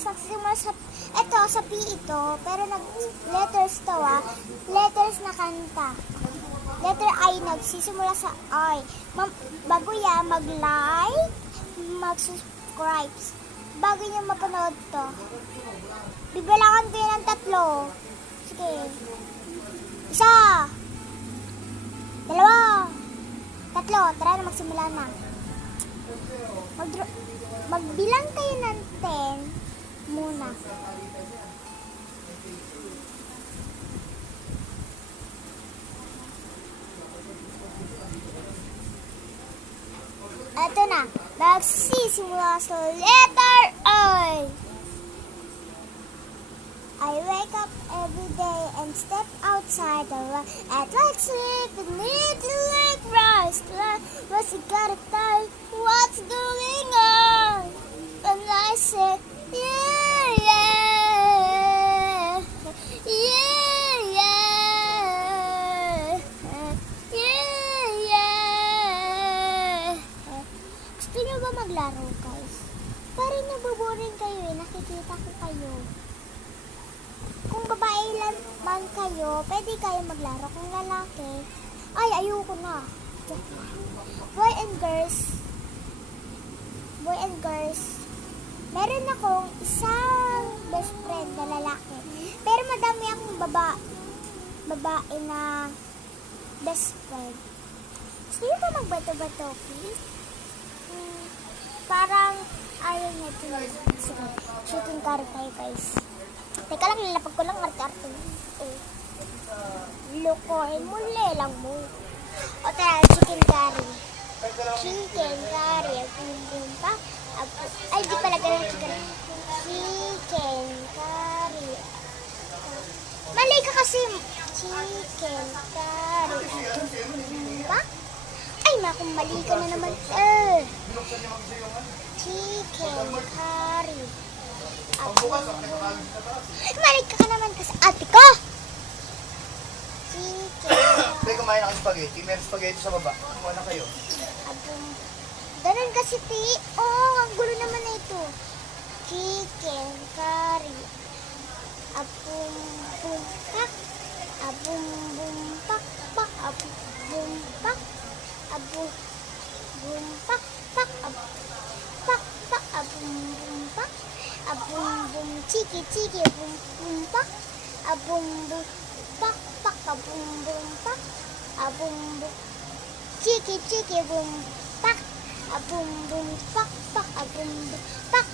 letters nagsisimula sa, eto, sa P ito, pero letters to letters na kanta. Letter I nagsisimula sa I. Bago yan, mag-like, mag-subscribe. Bago nyo mapanood to. Bibilangan ko yan ng 3. Sige. 1, 2, 3. Tara na, magsimula na. Magbilang kayo ng 10 muna. Ito na. Magsisimula sa letter I. I wake up every day and step outside the light. I'd like sleep and need to like rise. What's it gotta tell? What's going on? And I said, yeah, yeah, yeah, yeah, yeah, yeah. Gusto nyo ba maglaro, guys? Parang nabuboring kayo eh. Nakikita ko kayo. Kung babae lang man kayo, pwede kayo maglaro. Kung lalaki, ay, ayoko na. Boy and girls, meron akong isang best friend na lalaki. Pero madami akong babae na best friend. Gusto nyo ba magbato-bato, please? Parang ayaw niya ito. Sige, shooting card tayo, guys. Teka lang, nilapag ko lang arte-arte. Lukoy, muli lang mo. O tara, chicken curry. Chicken curry. Ay, di pala ganun chicken. Chicken curry. Mali ka kasi. Chicken curry. Ay, kung mali ka na naman. Chicken curry. Mali ka naman kasi ate ko. Chicken. Pwede kumain ng spaghetti. Meron spaghetti sa baba. Kumuha na kayo. Ganun kasi, ti. Oh, ang gulo naman na ito. Chicken curry. Abum-bum-pak. Abum-bum-pak-pak. Abum-bum-pak. Abum-bum-pak-pak. Pak-pak. Abum-bum-pak. Abum-bum. Chiki-chiki. Abum-bum-pak. Abum-bum-pak-pak. Abum-bum-pak. Abum-bum. Chiki-chiki. Abum-pak. Abum-bum. Pak-pak. Abum-bum. Pak.